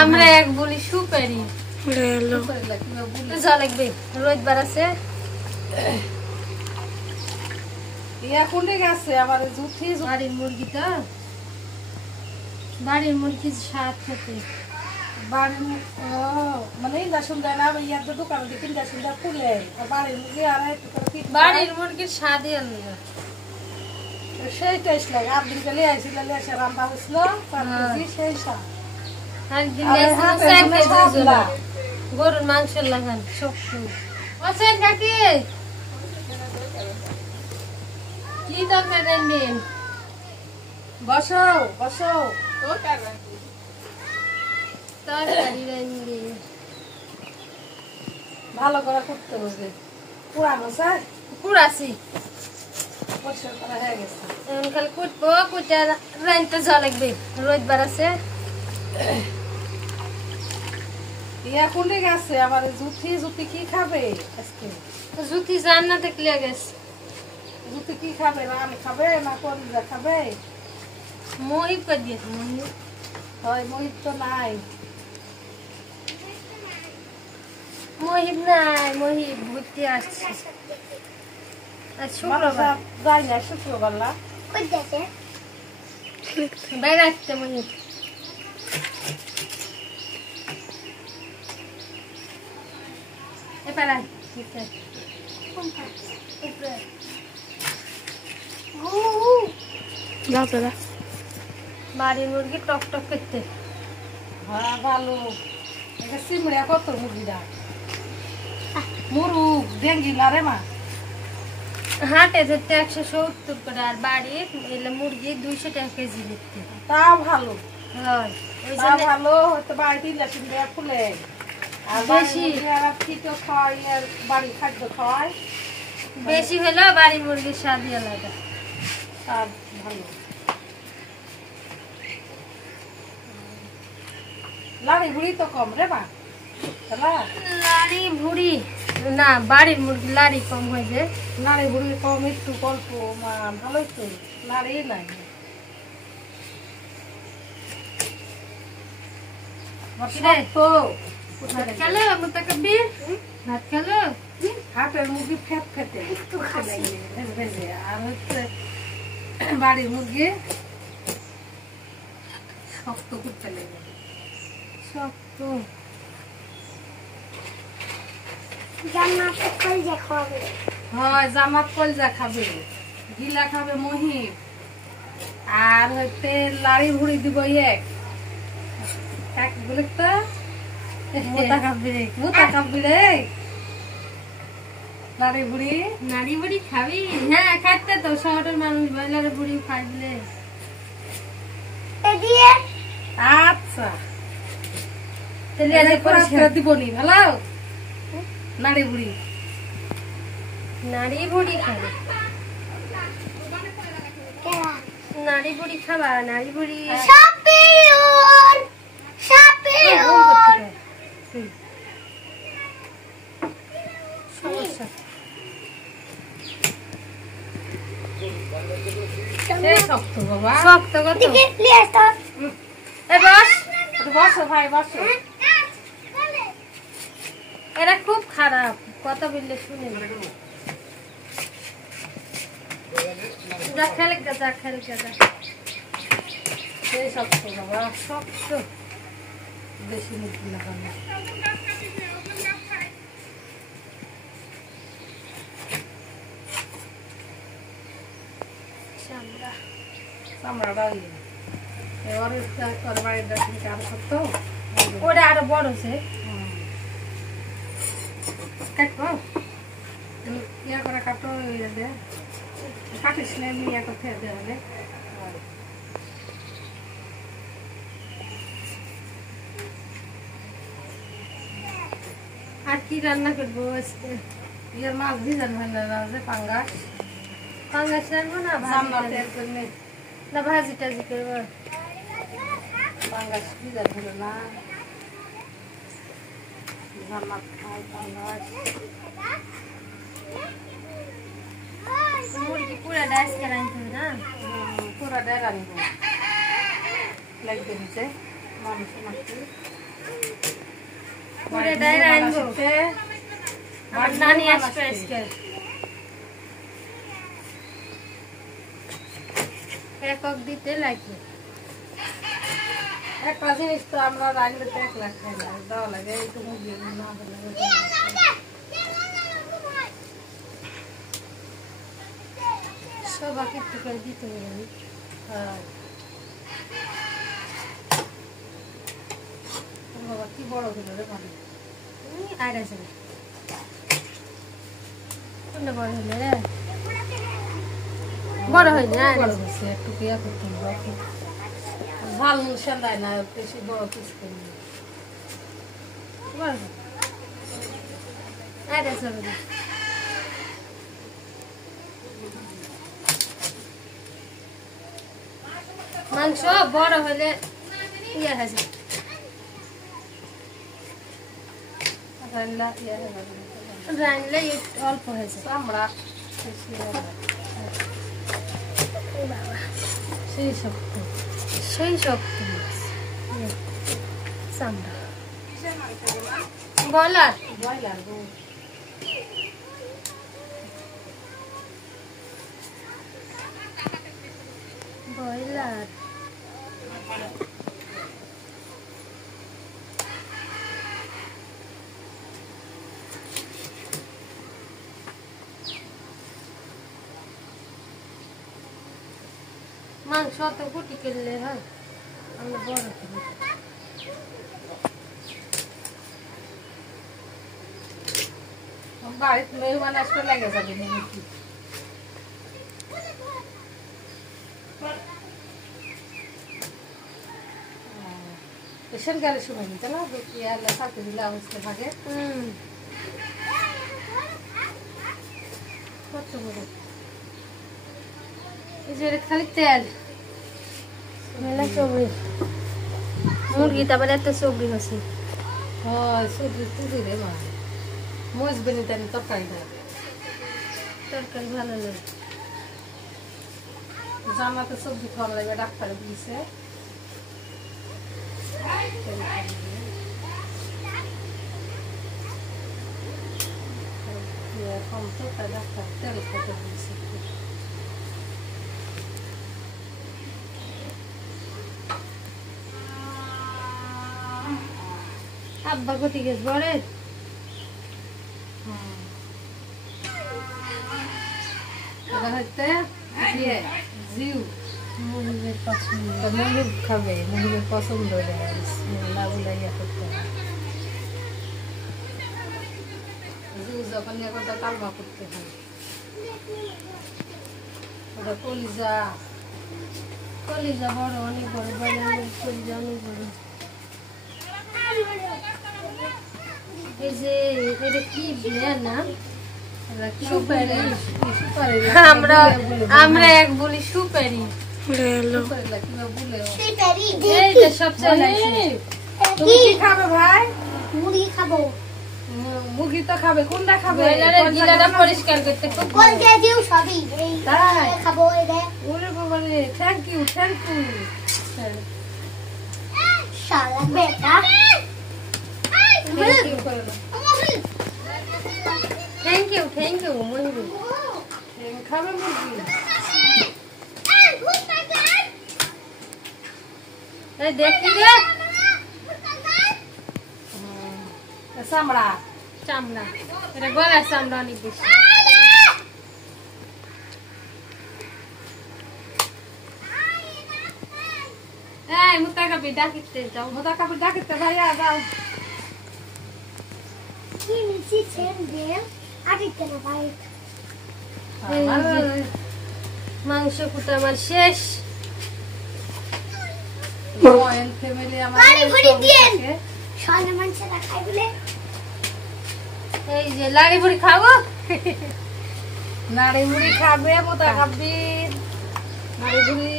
আমরা এক বলি সুপারি যা লাগবে রোজবার আছে কোনটা গেছে আবার জুথি বাড়ির মুরগি তো বাড়ির মুরগির স্বাদ খেতে মানে ইন্ডাকশন দেয় না ইয়ার দোকানে দেখি ইন্ডাকশন দেয় ফুলে বাড়ির মুরগি আর বাড়ির মুরগির স্বাদই আলাদা সেই টেস্ট লাগে আপনি গেলে আইছিল এসে রান্না হয়েছিল সেই স্বাদ গরুর মাংস লাগান শক্তি আছেন কাকি কি দরকার রাখবেন বসো বসো তরকারি রাখবেন ভালো করে করতে হবে পুরানো স্যার পুরাছি পরিষ্কার করা হয়ে গেছে এখন খালি কুটবো কুটে রাইনতে যা লাগবে রোজবার আছে কোনটা গেছে আবার জুতি কি খাবে আজকে জুতি জান্নাতে দেখলে গেছে জুতি কি খাবে রান খাবে না কলিজা খাবে মহিব করে দিয়েছে মহিব হয় মহিত তো নাই মহিব নাই মহিব ঘুরতে আসছে আর শুক্রবার যাই না শুক্রবার না বাইরে আসছে মহিব এবার আয় ঠিক আছে বাড়ির মুরগি টক টক করতে হ্যাঁ ভালো সিমড়িয়া কত মুরগিটা মুরুগ ডেঙ্গি না রে মা হাটে যেতে 170 করে আর বাড়ির এলে মুরগি 200 টাকা কেজি দিতে তা ভালো হয় ওই তা জন্য ভালো হয়তো বাড়িতে ইলেকশন দেওয়া ফুলে আর বেশি খিটো খাওয়াই আর বাড়ির খাদ্য খাওয়াই বেশি হলেও বাড়ির মুরগির স্বাদই আলাদা তার ভালো লাড়ি বুড়ি তো কম রে মা লাড়ি ভুড়ি না বাড়ির মুরগি লাড়ি কম হয়েছে নাড়ি বুড়ি কম একটু অল্প মা ভালোই তো নাড়ি নাই তো ভাত খেলো মুতাকাব্বির ভাত খেলো হাটের মুরগি ফেট ফেটে ভেজে আর হচ্ছে বাড়ির মুরগি শক্ত করতে লেগে শক্ত হয় জামাত কলজা খাবে গিলা খাবে মহিব আর হইতে লাড়ি ভুড়ি দিব এক বলে তো মুতাকাব্বির লাড়ি ভুড়ি নাড়ি বুড়ি খাবি হ্যাঁ খাইতে তো শহরের মানুষ ব্রয়লার বুড়ি খাইলে আচ্ছা তাহলে আজ পরিষ্কার দিবনি ভালো নাড়ি ভুড়ি নাড়ি বুড়ি খাবে নাড়ি বুড়ি খাবা নাড়ি বুড়ি সমস্যা শক্ত বাবা শক্ত কত বসো ভাই বসো এরা খুব খারাপ কথা বললে শুনে যা খেলে যা খেলে যা সেই শক্ত বাবা শক্ত বেশি মুরগি লাগানো চামড়াটা এবার বাড়ির ডাক্তার আরো শক্ত ওটা আরো বড় আছে কাটবো ইয়া করে কাটো দে কাটিস না এমনি ইয়া করতে দেওয়ালে আর কি রান্না করবো আজকে ইয়ার মাছ ভিজান হয় না যে পাঙ্গাস পাঙ্গাস রাখবো না না ভাজি টাজি করবো পাঙ্গাস ভিজান হলো না জান্নাত খাই পাঙ্গাস মুরগি পুরা ডাইস করে আনতে হবে না পুরা ডেরা নিব লাগবে নিচে পুরোটাই রাখবো। আমার নানি আসবে আজকে। একক দিতে লাগবে। একটা জিনিস তো আমরা রাখলে তো 1 লাখ খাই না, দেওয়া লাগে একটু মুরগি না হলে সবাইকে একটু করে দিতে হবে। হ্যাঁ। বাবা কি বড় হলো রে মানে আর আছে কোনটা বড় হলে রে? বড় হয়নি আর বড় হচ্ছে একটু পিয়া করতে হবে। ঝাল সেন্দায় না বেশি বড় পিস করি বড় আর আছে মাংস বড় হলে ইয়ে আছে রান্না রান্নলে অল্প হয়েছে চামড়া সেই শক্ত সেই শক্ত মাছ চামড়া বলার ব্রয়লার ব্রয়লার মাংস তো কুটি কিনলে হয় আমরা বড় কিনি বাড়িতে মেহমান আসলে লেগে যাবে নাকি পেশেন্ট গেলে সময় নিতে না কি আল্লাহ থাকতে দিলে অবস্থা থাকে কত বড় এই যে খালি তেল মেলা সবজি মুরগি তারপরে এত সবজি আছে হয় সবজি তুলি রে মা মজ বেনি তানি তরকারি না তরকারি ভালো লাগে জামাতে সবজি খাওয়া লাগবে ডাক্তারে দিয়েছে কম তো তাই ডাক্তার তেল খেতে দিয়েছে আব্বা কোটি গেছ বড়ে এটা হচ্ছে জিউ মুরগির পছন্দ মহির খাবে মহিরের পছন্দ লাগুলা ইয়া করতে হয় জিউ যখন ইয়ে করতে কালমা করতে হয় ওটা কলিজা কলিজা বড় অনেক বড় বয়লার কলিজা অনেক বড় এই যে এটা কি বিয়ার নাম সুপারি সুপারি আমরা আমরা এক বলি সুপারি এই যে সব চলে তুমি কি খাবে ভাই মুরগি খাবো মুরগি তো খাবে কোনটা খাবে বয়লারের গিলাটা পরিষ্কার করতে খুব কল দিয়ে দিও সবই এই তাই? খাবো এই দে ওরে বাবা রে থ্যাংক ইউ শালা বেটা থ্যাংক ইউ মহিবু খাবে মুরগি এই দেখি রে চামড়া চামড়া এটা গলার চামড়া অনেক বেশি এই মুতাকাবি ডাকিতে যাও মোদা কাপড় ডাকিতে ভাইয়া যাও কি মিছি ছেন দে আদিতে না ভাই মাংস কুটা আমার শেষ রয়্যাল ফ্যামিলি বাড়ি ভরি দিয়েন। থাকে। শালা মানুষরা খাই বলে এই যে লাড়ি বুড়ি খাবো নাড়ি মুড়ি খাবে মোদা খাবি নাড়ি মুড়ি